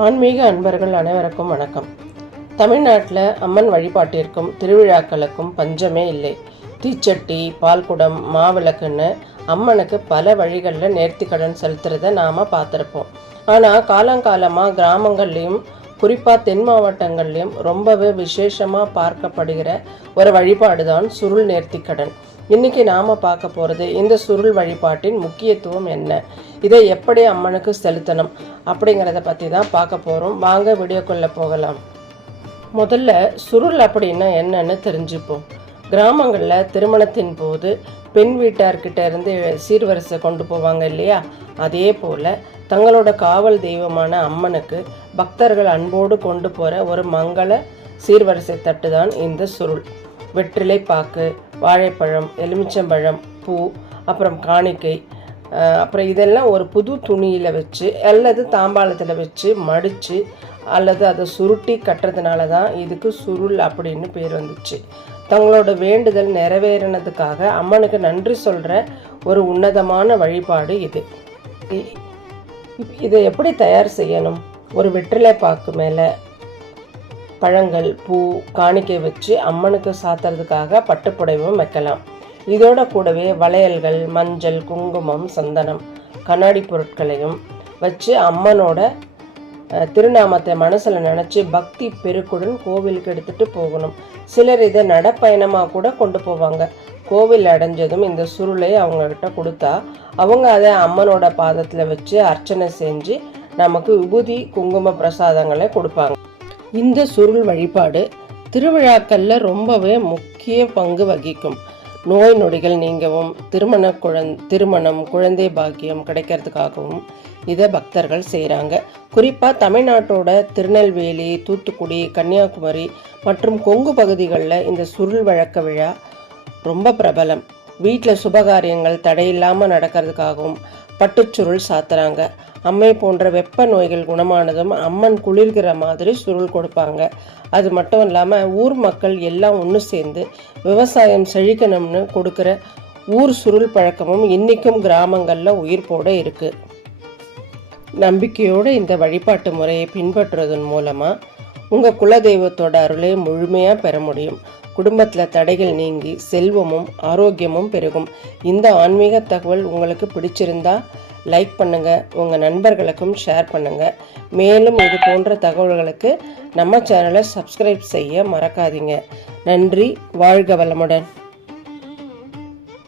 ஆன்மீக அன்பர்கள் அனைவருக்கும் வணக்கம். தமிழ்நாட்டில் அம்மன் வழிபாட்டிற்கும் திருவிழாக்களுக்கும் பஞ்சமே இல்லை. தீச்சட்டி, பால்குடம், மாவிளக்குன்னு அம்மனுக்கு பல வழிகளில் நேர்த்திக்கடன் செலுத்துறத நாம் பார்த்துருப்போம். ஆனால் காலங்காலமாக கிராமங்கள்லேயும் குறிப்பாக தென் மாவட்டங்கள்லேயும் ரொம்பவே விசேஷமாக பார்க்கப்படுகிற ஒரு வழிபாடு தான் சுருள் நேர்த்திக்கடன். இன்றைக்கி நாம் பார்க்க போகிறது இந்த சுருள் வழிபாட்டின் முக்கியத்துவம் என்ன, இதை எப்படி அம்மனுக்கு செலுத்தணும் அப்படிங்கிறத பற்றி தான் பார்க்க போகிறோம். வாங்க வீடியோக்குள்ளே போகலாம். முதல்ல சுருள் அப்படின்னா என்னன்னு தெரிஞ்சுப்போம். கிராமங்களில் திருமணத்தின் போது பெண் வீட்டார்கிட்ட இருந்து சீர்வரிசை கொண்டு போவாங்க இல்லையா, அதே போல் தங்களோட காவல் தெய்வமான அம்மனுக்கு பக்தர்கள் அன்போடு கொண்டு போகிற ஒரு மங்கள சீர்வரிசை தட்டு தான் இந்த சுருள். வெற்றிலை பாக்கு, வாழைப்பழம், எலுமிச்சம்பழம், பூ, அப்புறம் காணிக்கை, அப்புறம் இதெல்லாம் ஒரு புது துணியில் வச்சு அல்லது தாம்பாளத்தில் வச்சு மடித்து அல்லது அதை சுருட்டி கட்டுறதுனால தான் இதுக்கு சுருள் அப்படின்னு பேர் வந்துச்சு. தங்களோட வேண்டுதல் நிறைவேறினதுக்காக அம்மனுக்கு நன்றி சொல்கிற ஒரு உன்னதமான வழிபாடு இது. இதை எப்படி தயார் செய்யணும்? ஒரு வெற்றிலை பாக்கு மேலே பழங்கள், பூ, காணிக்கை வச்சு அம்மனுக்கு சாத்துறதுக்காக பட்டுப்புடவையும் வைக்கலாம். இதோட கூடவே வளையல்கள், மஞ்சள், குங்குமம், சந்தனம், கண்ணாடி பொருட்களையும் வச்சு அம்மனோட திருநாமத்தை மனசில் நினச்சி பக்தி பெருக்குடன் கோவிலுக்கு எடுத்துகிட்டு போகணும். சிலர் இதை நடப்பயணமாக கூட கொண்டு போவாங்க. கோவில் அடைஞ்சதும் இந்த சுருளை அவங்கக்கிட்ட கொடுத்தா அவங்க அதை அம்மனோட பாதத்தில் வச்சு அர்ச்சனை செஞ்சு நமக்கு விபூதி, குங்கும பிரசாதங்களை கொடுப்பாங்க. இந்த சுருள் வழிபாடு திருவிழாக்களில் ரொம்பவே முக்கிய பங்கு வகிக்கும். நோய் நொடிகள் நீங்கவும் திருமணம், குழந்தை பாக்கியம் கிடைக்கிறதுக்காகவும் இதை பக்தர்கள் செய்கிறாங்க. குறிப்பாக தமிழ்நாட்டோட திருநெல்வேலி, தூத்துக்குடி, கன்னியாகுமரி மற்றும் கொங்கு பகுதிகளில் இந்த சுருள் வழக்க விழா ரொம்ப பிரபலம். வீட்டில் சுபகாரியங்கள் தடையில்லாமல் நடக்கிறதுக்காகவும் பட்டுச்சுருள் சாத்துறாங்க. அம்மை போன்ற வெப்ப நோய்கள் குணமானதும் அம்மன் குளிர்கிற மாதிரி சுருள் கொடுப்பாங்க. அது மட்டும் இல்லாமல் ஊர் மக்கள் எல்லாம் ஒன்று சேர்ந்து விவசாயம் செழிக்கணும்னு கொடுக்குற ஊர் சுருள் பழக்கமும் இன்றைக்கும் கிராமங்களில் உயிர்ப்போடு இருக்குது. நம்பிக்கையோடு இந்த வழிபாட்டு முறையை பின்பற்றுவதன் மூலமாக உங்கள் குலதெய்வத்தோட அருளை முழுமையாக பெற முடியும். குடும்பத்தில் தடைகள் நீங்கி செல்வமும் ஆரோக்கியமும் பெருகும். இந்த ஆன்மீக தகவல் உங்களுக்கு பிடிச்சிருந்தா லைக் பண்ணுங்கள், உங்கள் நண்பர்களுக்கும் ஷேர் பண்ணுங்கள். மேலும் இது போன்ற தகவல்களுக்கு நம்ம சேனலை சப்ஸ்கிரைப் செய்ய மறக்காதீங்க. நன்றி. வாழ்க வளமுடன்.